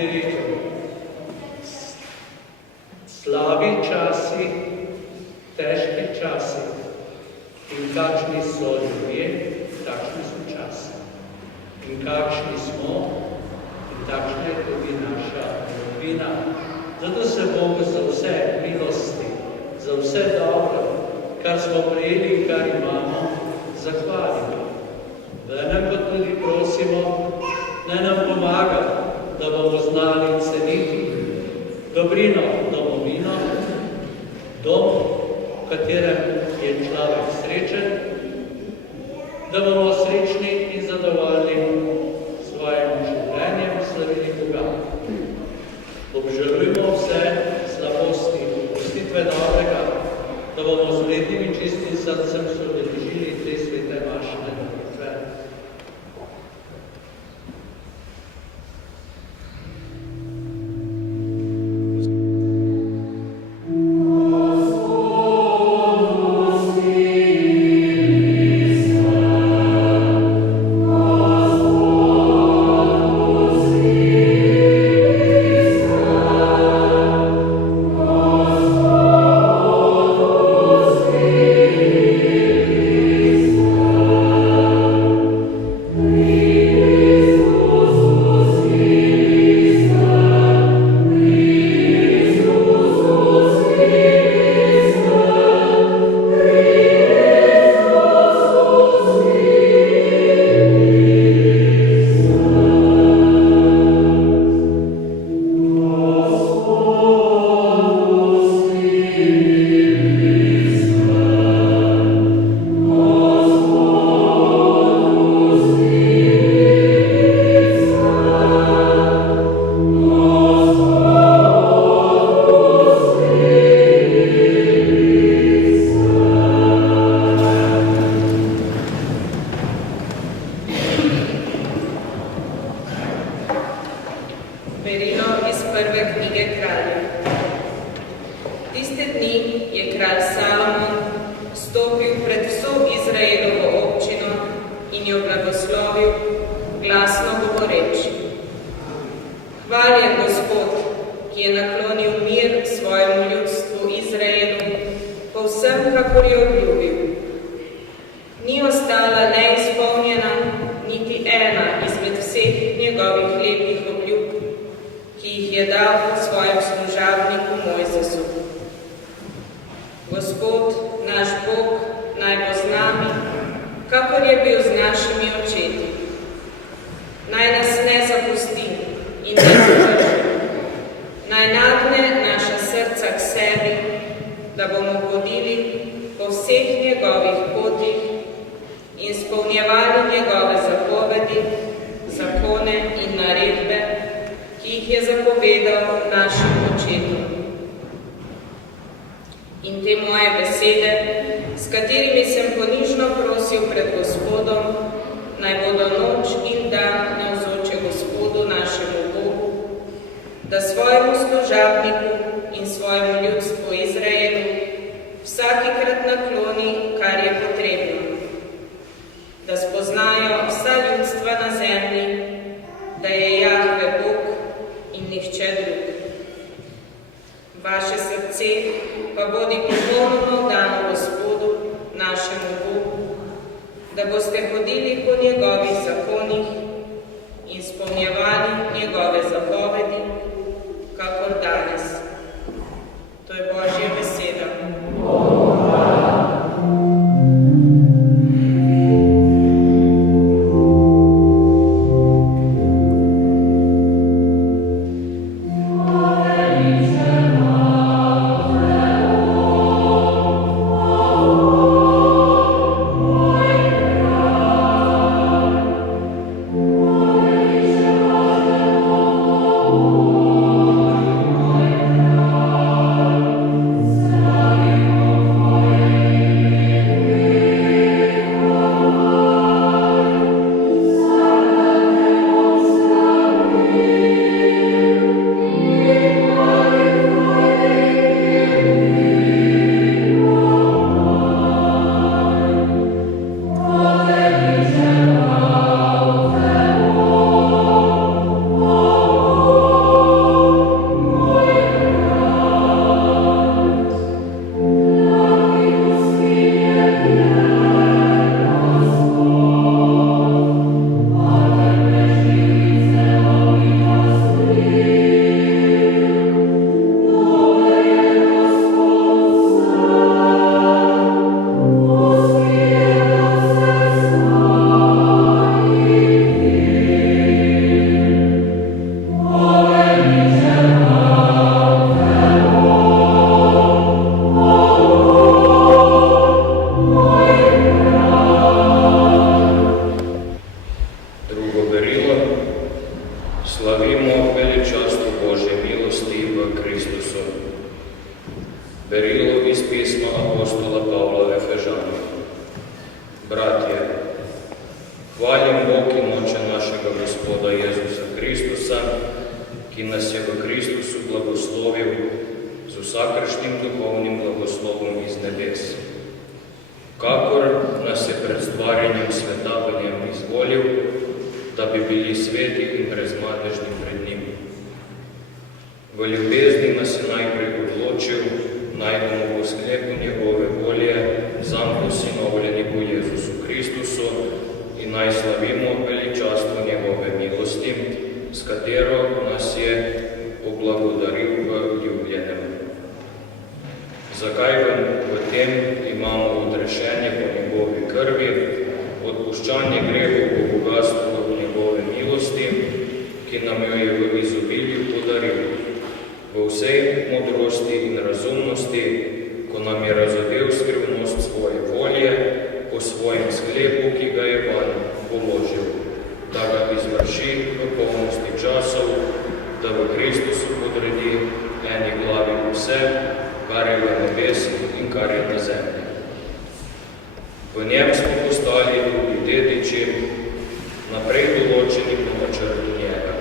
je rekel, slabi časi, težki časi in kakšni so ljudje, takšni so časi. In kakšni smo, in takšna je tudi naša rodbina. Zato se Bogu za vse milosti, za vse dobro, kar smo prejeli in kar imamo, zahvalimo. Da nam pa tudi prosimo, naj nam pomaga, da bomo znali ceniti dobrino domovino, dom, v katerem je človek srečen, da bomo srečni in zadovoljni svojim življenjem, slavili Boga. Obžalujmo vse slabosti, pustitve dobrega, da bomo z vrednim in čistim srcem se udeležili te svete vašne molitve. Berilo iz pisma apostola Pavla Efežanom. Bratje, hvalim Bog in Oče našega Gospoda Jezusa Kristusa, ki nas je v Kristusu blagoslovil z vsakršnim duhovnim blagoslovom iz nebes. Kakor nas je pred stvarjenjem sveta v njem izvolil, da bi bili sveti in brezmadežni pred njim. V ljubezni nas je najprej odločil, naj bomo po sklepu njegove volje zanj posinovljeni po Jezusu Kristusu in naj slavimo veličastvo njegove milosti, s katero nas je oblagodaril v ljubljenem. Zakaj v tem imamo odrešenje po njegovi krvi, odpuščanje grehov po bogastvu njegove milosti, ki nam jo je v izobilju podaril, v vsej modrosti in razumnosti, ko nam je razodel skrivnost svoje volje po svojem sklepu, ki ga je vanj položil, da ga izvrši v polnosti časov, da v Kristusu podredi eni glavi vse, kar je v nebesih in kar je na zemlji. V njem smo postali tudi dediči, naprej določeni po načrtu njega,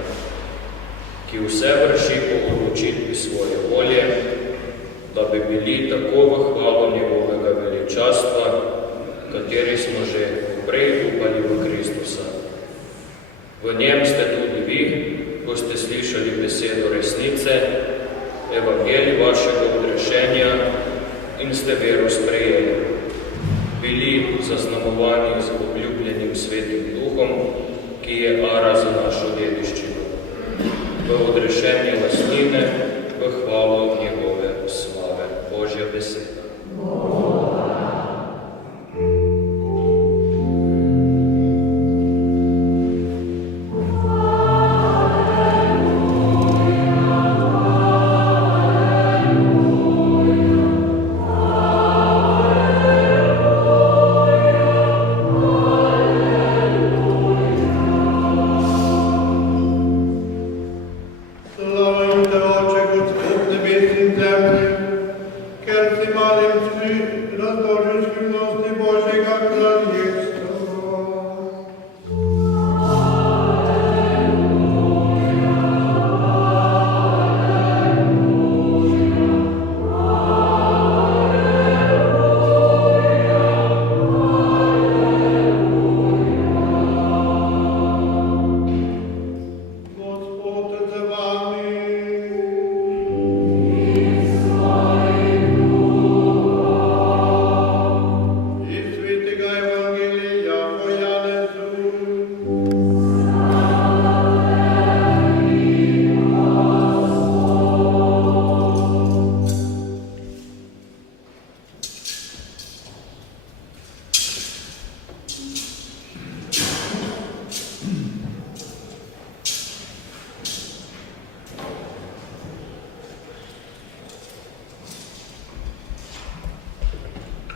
ki vse vrši po odločitvi svoje volje, da bi bili tako v hvalo njegovega veličastva, kateri smo že prej upali v Kristusa. V njem ste tudi vi, ko ste slišali besedo resnice, evangelij vašega odrešenja in ste vero sprejeli, bili zaznamovani z obljubljenim svetim duhom, ki je ara za našo dediščino, v odrešenje lastnine, v hvalo njegove slave. Božja beseda.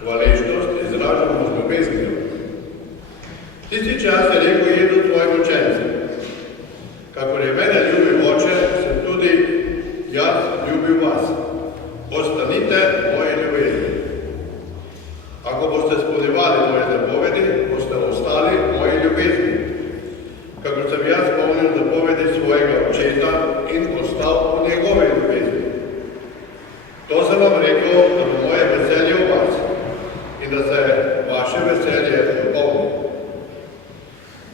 Hvaležnost izražamo z ljubeznijo. Tisti čas je rekel Jezu tvojim učencem: kakor je mene ljubil Oče, sem tudi jaz ljubil vas. Ostanite moji ljubezni. Ako boste izpolnjevali moje zapovedi, boste ostali moji ljubezni. Kakor sem jaz izpolnil zapovedi svojega Očeta in ostal v njegove ljubezni. To sem vam rekel, da bo moje veselje v vas in da se vaše veselje dopolni.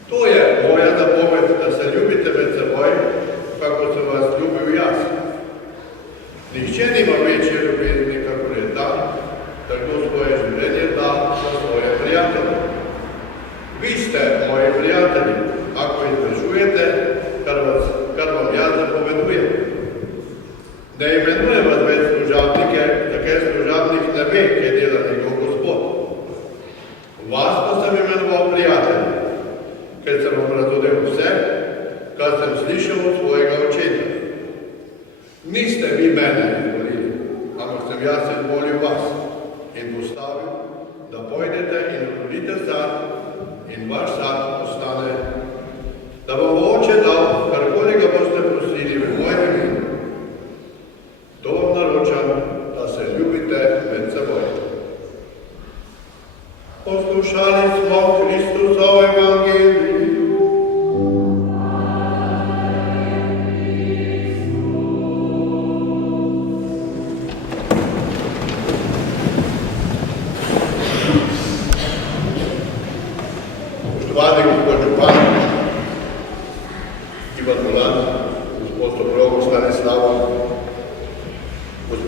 To je moja zapoved, da se ljubite med seboj, kako sem vas ljubil jaz. Nihče nima večje ljubezni, kakor je ta, da kdo svoje življenje da za svoje prijatelje. Vi ste moji prijatelji, ako izvršujete, kar vam jaz zapovedujem. Ne imenujem vas več služabnike, ker služabnik ne ve, kje dela njegov Gospod. Vas pa sem imenoval prijatelji, ker sem vam razodel vse, kar sem slišal od svojega Očeta. Niste vi mene izvolili, ampak sem jaz izvolil vas in postavil, da pojdete in rodite sad in vaš sad ostane, da vam bo Oče dal, karkoli ga boste prosili v mojem imenu. To vam naročam, da se ljubite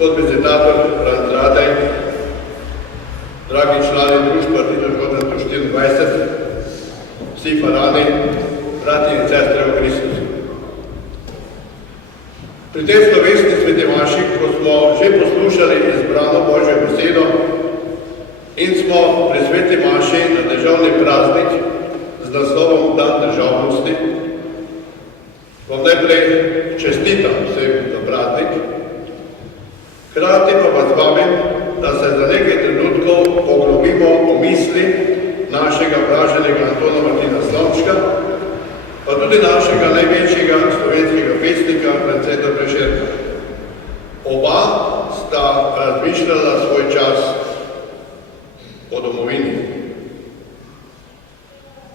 gospod vizitator Franc Radej, dragi člani društva 1924, vsi farani, brati in sestre v Kristusu. Pri tej slovesni sveti maši, ko smo že poslušali izbrano Božjo besedo in smo pri sveti maši na državni praznik z naslovom Dan državnosti, vam najprej čestitam vsem za praznik, hkrati pa vas vabim, da se za nekaj trenutkov poglobimo o misli našega blaženega Antona Martina Slomška, pa tudi našega največjega slovenskega pesnika Franceta Prešerna. Oba sta razmišljala svoj čas o domovini.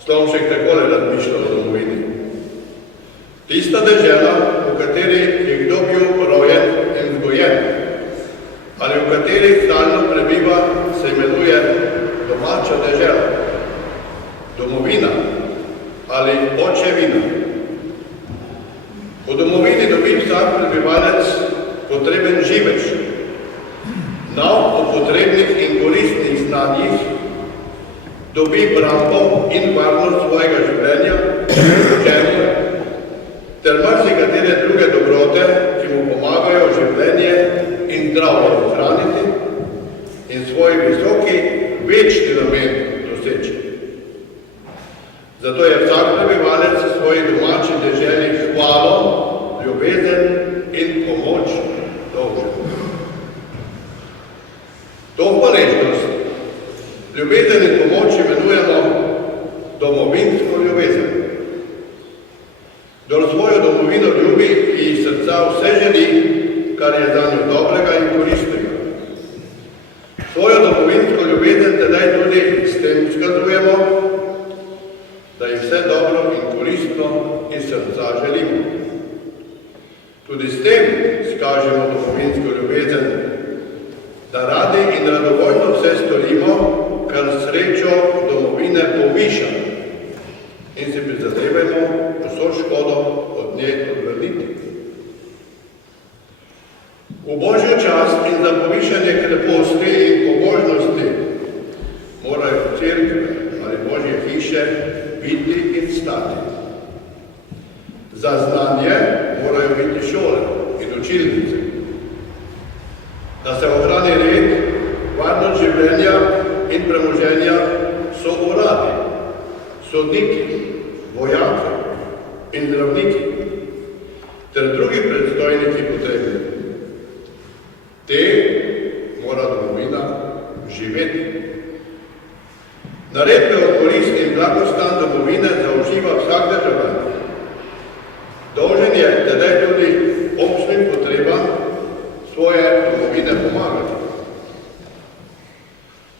Slomšek takole razmišljal o domovini. Tista dežela, v kateri je kdo bil rojen in vzgojen, ali v kateri stalno prebiva, se imenuje domača dežela, domovina ali očevina. V domovini dobi vsak prebivalec potreben živež, nauk o potrebnih in koristnih znanjih, dobi brambo in varnost svojega življenja, učenja, ter marsikatere druge dobrote, ki mu pomagajo življenje in zdravje ohraniti in svoj visoki, večni namen doseči. Zato je vsak prebivalec svoji domači deželi hvalo, ljubezen in pomoč dolžen. To hvaležnost, ljubezen in pomoč imenujemo domovinsko ljubezen. Kdor svojo domovino ljubi, ki iz srca vse želi, kar je za njo dobrega in koristnega. Svojo domovinsko ljubezen tedaj tudi s tem skazujemo, da ji vse dobro in koristno iz srca želimo. Tudi s tem skažemo domovinsko ljubezen, da radi in radovoljno vse storimo, kar srečo domovine poviša in si prizadevajmo vso škodo od nje odvrniti. V Božjo čast in za povišanje kreposti in pobožnosti morajo cerkve ali Božje hiše biti in stati. Za znanje morajo biti šole in učilnice. Da se ohrani red, varnost življenja in premoženja so uradi, sodniki, vojaki in zdravniki ter drugi predstojniki potrebni. Te mora domovina živeti. Naredbe o korist in blagostan domovine zauživa vsak državljan. Dolžen je tedaj tudi občnim potrebam svoje domovine pomagati.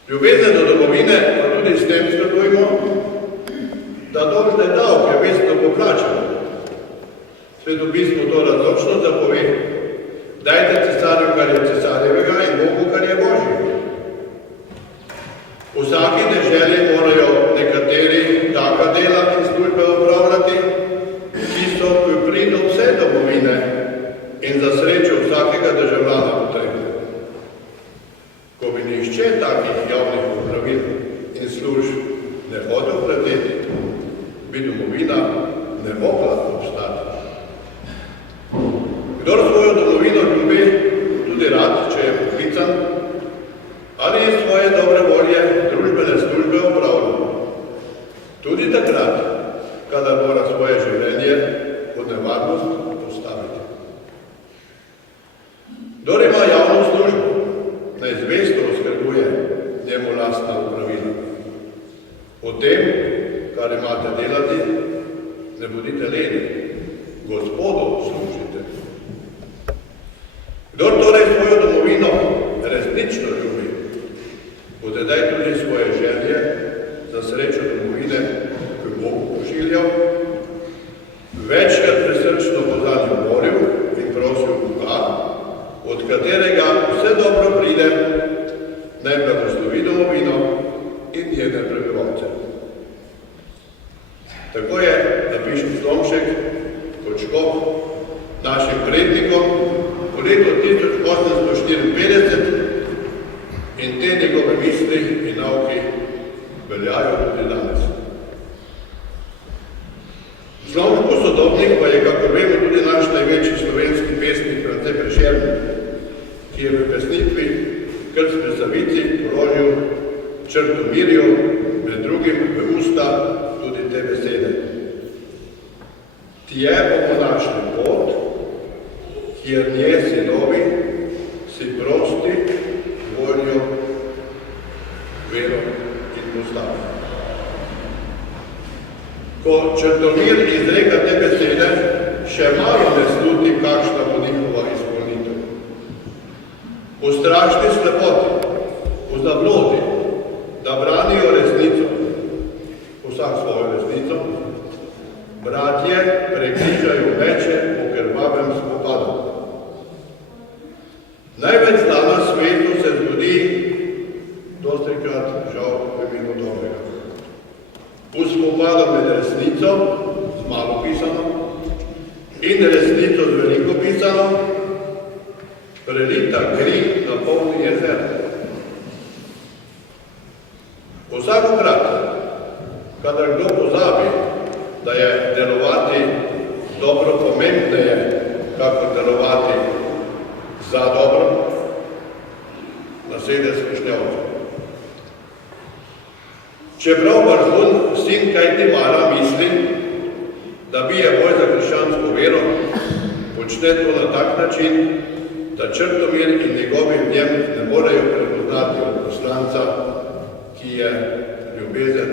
Ljubezen do domovine pa tudi s tem skrbujemo, da dolžne davke vestno poplačamo. Sveto pismo to razločno zapove. Dajte cesarju, kar je cesarjevega, in Bogu, kar je Božjega. V vsaki deželi morajo nekateri taka dela in službe opravljati, ki so v prid vse domovine in za srečo vsakega državljana potrebne. Ko bi nihče takih javnih opravil in služb ne hodil prevzeti, bi domovina ne mogla obstati. Kdor svojo domovino ljubi, tudi rad, če je poklican, ali iz svoje dobre volje družbene službe opravlja. Tudi takrat, kadar mora svoje življenje pod nevarnost postaviti. Kdor ima javno službo, naj zvesto oskrbuje njemu lastna opravila. O tem, kar imate delati, ne bodite leni, Gospodu služite. Kdor torej svojo domovino resnično ljubi, bo tedaj tudi svoje želje za srečo domovine k Bogu pošiljal, večkrat presrčno bo zanjo molil in prosil Boga, od katerega vse dobro pride, naj blagoslovi domovino in njene prebivalce. Tako je napišel Slomšek kot škof našim prednikom, letu 1854 in te njegove misli in nauki veljajo tudi danes. Slovniku sodobnik pa je, kako vemo, tudi naš največji slovenski pesnik France Prešern, ki je v pesnitvi Krst pri Savici položil Črtomirju, med drugim v usta tudi te besede. Tje bomo našli pot, kjer nje sinovi si prosti voljo, vero in postavo. Ko Črtomir izreka te besede, še malo ne sluti, kakšna bo njihova izpolnitev. V strašni slepoti, v zablodi, da branijo resnico, vsak svojo resnico, bratje prekrižajo meče po krvavem spopadu. Največ zla na svetu se zgodi, dostikrat žal v imenu dobrega. V spopadu med resnico, z malo pisano, in resnico z veliko pisano, prelita kri napolni jezer. Vsakokrat, kadar kdo pozabi, da je delovati dobro pomembneje, kakor delovati za dobro, nasede skušnjavca. Čeprav Varhun sin Kajtimara misli, da bije boj za krščansko vero, počne to na tak način, da Črtomir in njegovi v njem ne morejo prepoznati od poslanca, ki je ljubezen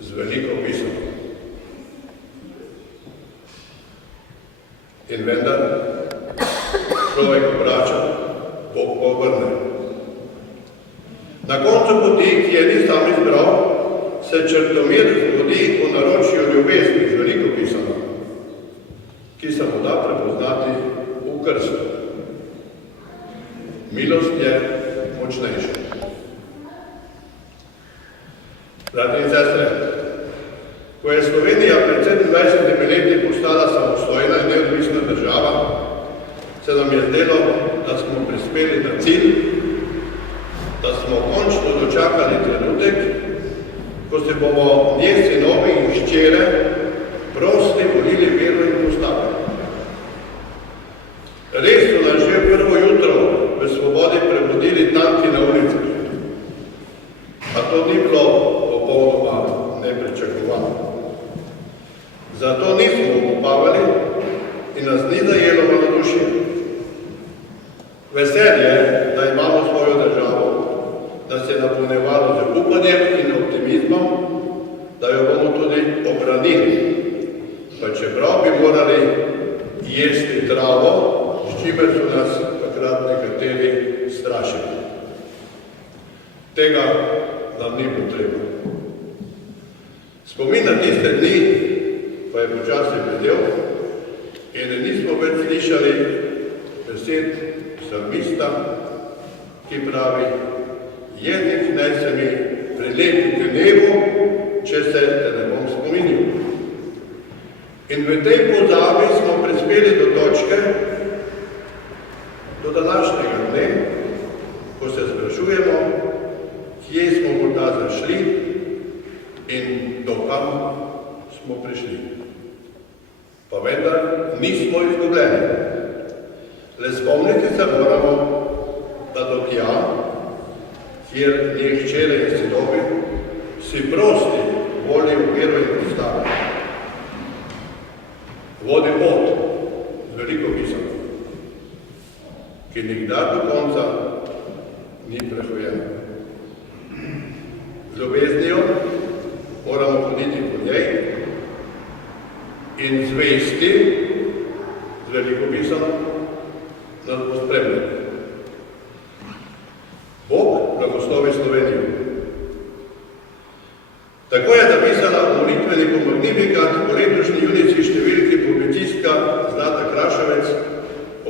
z veliko pisano. In vendar človek obrača, Bog pa obrne. Na koncu poti, ki je ni sam izbral, se Črtomir zgodi v naročju ljubezni z veliko pisano, ki se mu da prepoznati v krstu. Milost je močnejša. Bratje in sestre, ko je Slovenija pred 27 leti postala samostojna in neodvisna država, se nam je zdelo, da smo prispeli na cilj, da smo končno dočakali trenutek, ko se bomo nje sinovi in hčere prosti volili vero in postave. Res so nas že prvo jutro v svobodi prebudili tanki na ulicah, a to ni bilo popolnoma nepričakovano. Zato nismo upavali in nas ni zajelo malodušje. Veselje, da imamo svojo državo, nas je napolnjevalo z upanjem in optimizmom, da jo bomo tudi obranili, pa čeprav bi morali jesti travo, s čimer so nas takrat nekateri strašili. Tega nam ni potrebno. Spomin na tiste dni pa je počasi predel in nismo več slišali besed psalmista, ki pravi: jezik naj se mi prilepi k nebu, če se te ne bom spominil. In v tej pozabi smo prispeli do točke, do današnjega dne, ko se sprašujemo, kje smo morda zašli in do kam smo prišli. Pa vendar nismo izgubljeni. Le spomniti se moramo, da do tja, kjer nje hčere in sinovi, si prosti volijo vero in postave. Vodi pot z veliko pisano, ki nikdar do konca ni prehojena. Z ljubeznijo moramo hoditi po njej in zvesti, z veliko pisano, nas bo spremljati. Bog blagoslovi Slovenijo. Tako je zapisala v molitveniku Magnificat po letošnji junijski številki publicistka Zlata Kraševec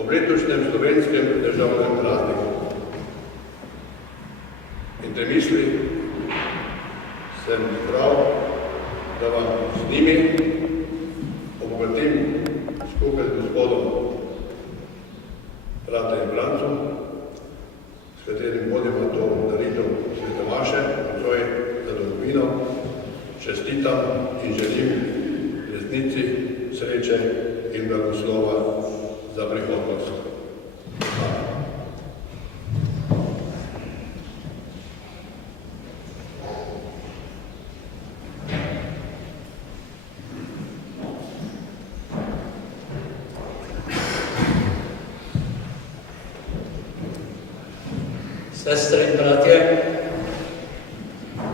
ob letošnjem slovenskem državnem prazniku. In te misli sem prav, da vam z njimi obogatim skupaj z Gospodom. sreče in blagoslova za prihodnost. Sestre in bratje,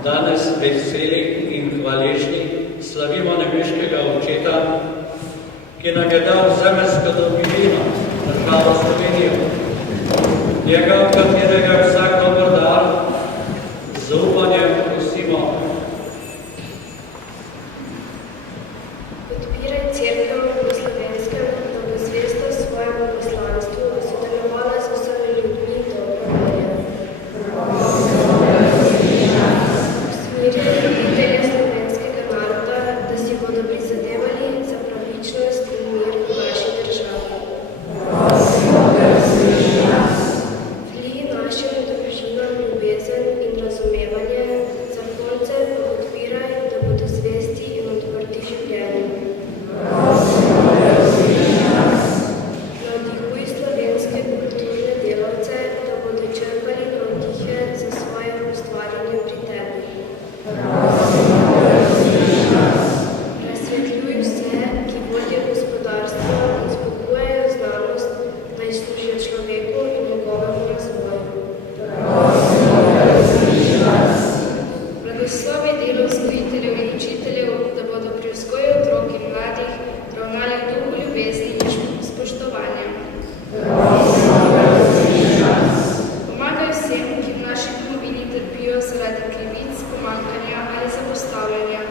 danes veseli in hvaležni slavimo nebeškega Očeta, ki nam je dal zemeljsko domovino, državo Slovenijo, njega, v katerega je vsak dober dar, z zaupanjem prosimo. Podpiraj cerkev v Slovenskem, da bo zvesta svojemu poslanstvu sodelovala z vsemi ljudmi dobro volje. Usmerjaj voditelje slovenskega naroda, da si bodo prizadevali za pravičnost in mir v naši državi. Vlij našim družinam ljubezen in razumevanje, zakonce pa podpiraj, da bodo zvesti in odprti življenju. Navdihuj slovenske kulturne delavce, da bodo črpali navdihe za svoje ustvarjanje pri tebi. Razsvetljuj vse, ki vodijo gospodarstvo in spodbujajo znanost, naj služijo človeku in njegovemu razvoju. Blagoslovi delo vzgojiteljev in učiteljev, da bodo pri vzgoji otrok in mladih ravnali v duhu ljubezni in spoštovanja. Pomagaj vsem, ki v naši domovini trpijo zaradi krivic, pomanjkanja ali zapostavljanja.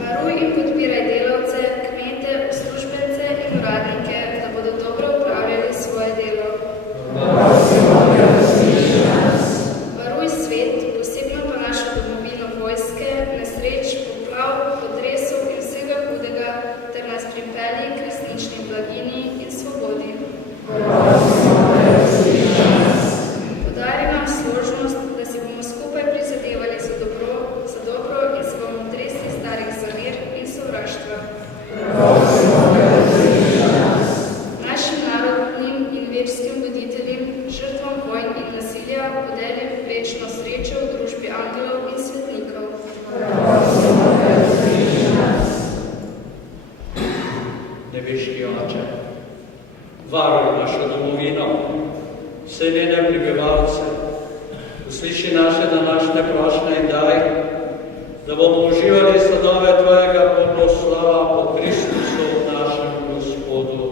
Varuj in podpiraj delavce, kmete, uslužbence in uradnike, da bodo dobro upravljali svoje delo. Varuj svet, posebno pa našo domovino vojske, nesreč, poplav, potresov in vsega hudega, ter nas pripelji k resnični blaginji in svobodi. Podari nam složnost, da si bomo skupaj prizadevali za dobro in se bomo tresli starih zavir in sovraštva. Našim narodnim in verskim voditeljem, žrtvam vojn in nasilja podeli večno srečo v družbi angelov in svetnikov. Nebeški Oče, varuj našo domovino, vse njene prebivalce, usliši naše današnje prošnje in daj, da bomo uživali sadove Tvojega blagoslova po Kristusu, našem Gospodu.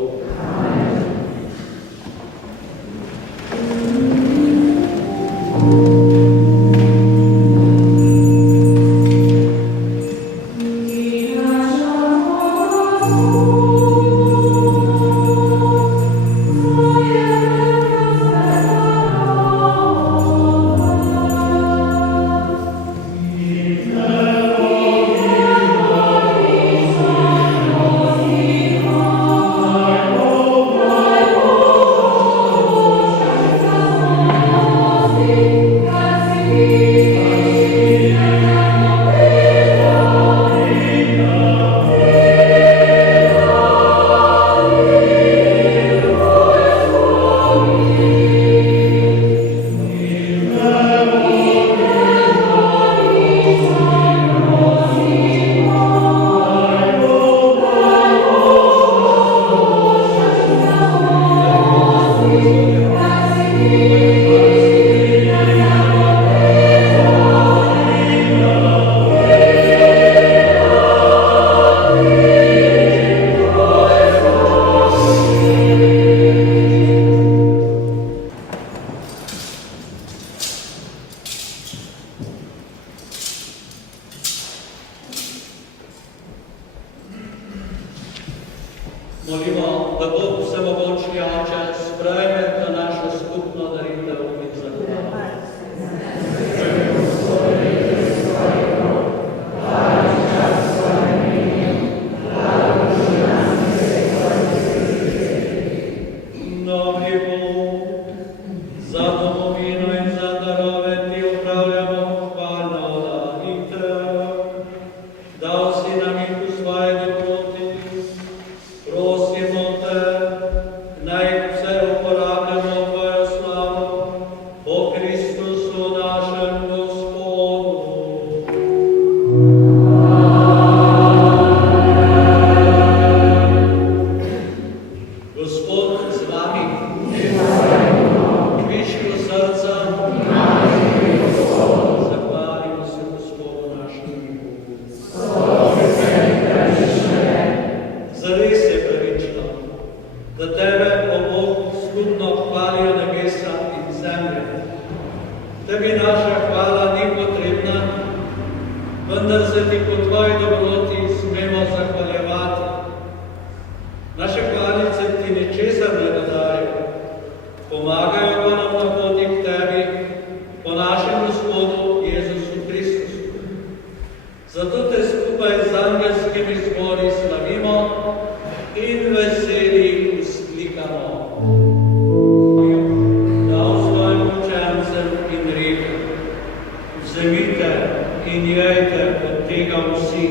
Molimo, da Bog vsemogočni Oče sprejme to našo skupno daritev in zahvalo. Novi Bog, za domovino in za darove Ti upravljamo hvalno daritev, dal si zares je pravično, da tebe, o Bog, skupno hvalijo nebesa in zemlja. Tebi naša hvala ni potrebna, vendar se ti po tvoji dobroti smemo zahvaljevati. Naše hvalice ti ničesar ne dodajo, pomagajo pa nam na poti k tebi, po našem Gospodu Jezusu Kristusu. Zato te skupaj z angelskimi zbori slavimo in veseli vzklikamo. Dal svojim učencem in rekel: vzemite in jejte od tega vsi,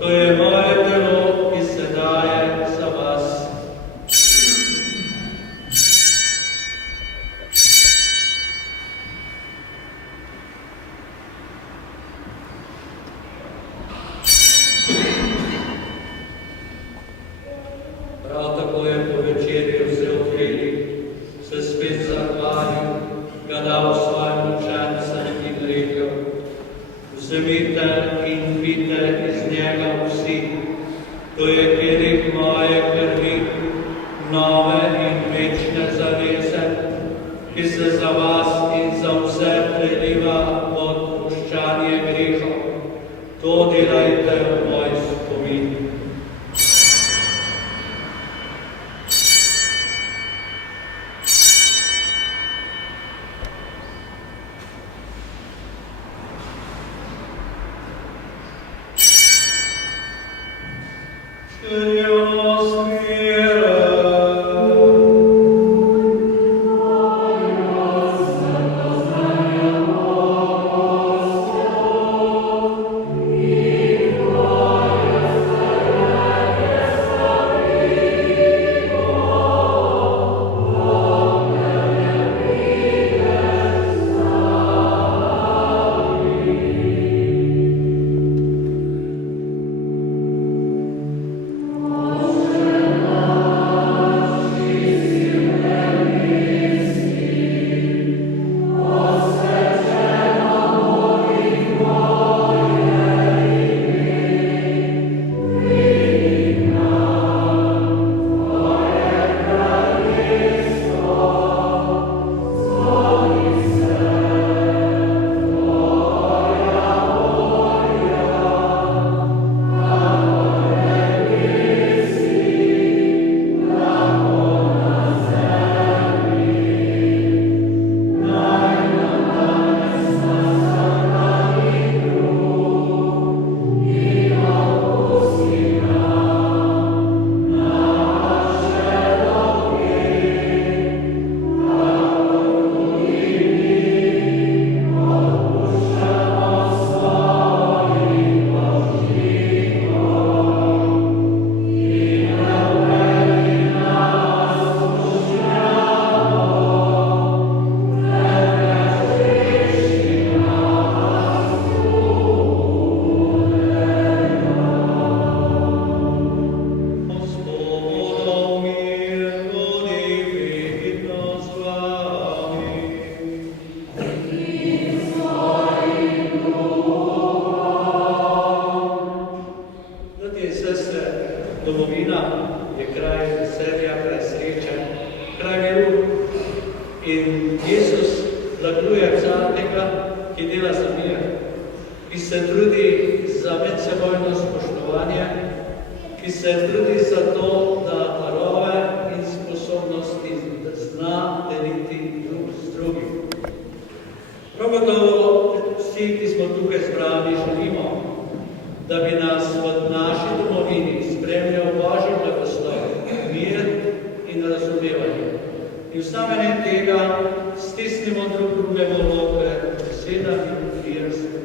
to je moje telo, ki se daje za vas. Prav tako je po večerju se odveli, se spet zahvalil, ga dal svojim učencem in rekel: vzemite in pite iz njega vsi, to je kelih moje krvi, nove in večne zaveze, ki se za vas in za vse preliva v odpuščanje grehov. To delajte v moj spomin. Domovina je kraj veselja, kraj sreče, kraj miru. In Jezus blaguje vsakega, ki dela za mir, ki se trudi za medsebojno spoštovanje, ki se trudi za to, da darove in sposobnosti zna deliti drug z drugim. Prav gotovo vsi, ki smo tukaj zbrani, želimo, da bi nas v naši domovini spremljal Božji blagoslov, mir in razumevanje. In v znamenju tega stisnimo drug drugemu roke, besedami mir s teboj.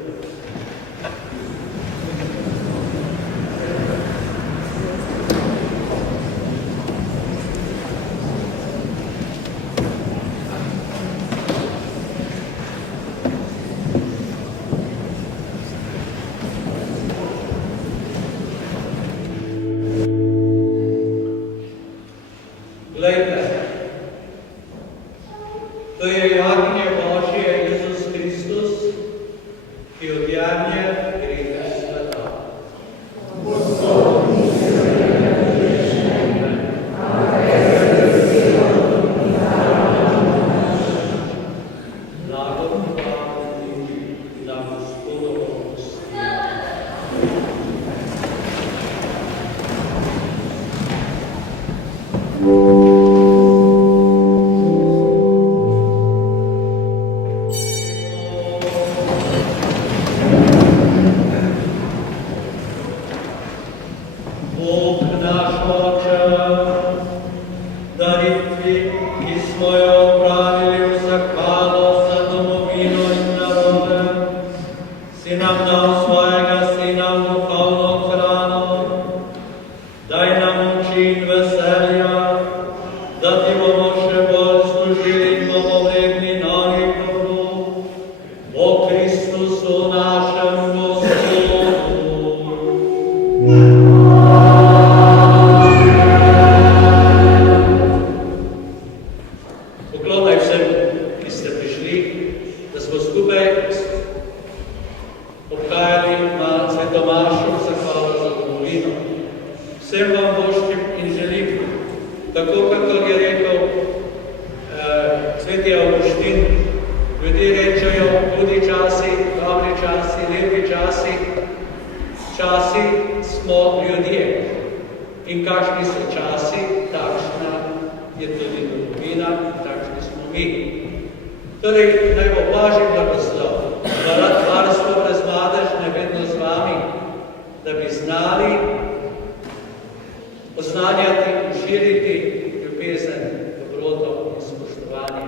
To je jagnje Božje, Jezus Kristus, ki odjavlja Bog naš Oče, daritvi, ki smo jo odpravili v zahvalo za domovino in narode, si nam dal svojega Sina v duhovno hrano. Daj nam moči in veselja, da ti bomo še bolj služili in bomo vredni novih dobrov. O Kristusu našem Gospodu. Poklonaj vsem, ki ste prišli, da smo skupaj obhajali na Svetomašu zahvalo za domovino. Vsem vam voščim in želim, tako kakor je rekel sveti Avguštin, ljudje rečejo tudi časi, dobri časi, lepi časi, časi smo ljudje. In kakšni so časi, takšna je tudi domovina, takšni smo mi. Torej, naj bo Božji blagoslov, da rad varstvo brezmadežne vedno z vami, da bi znali oznanjati in širiti ljubezen, dobroto in spoštovanje.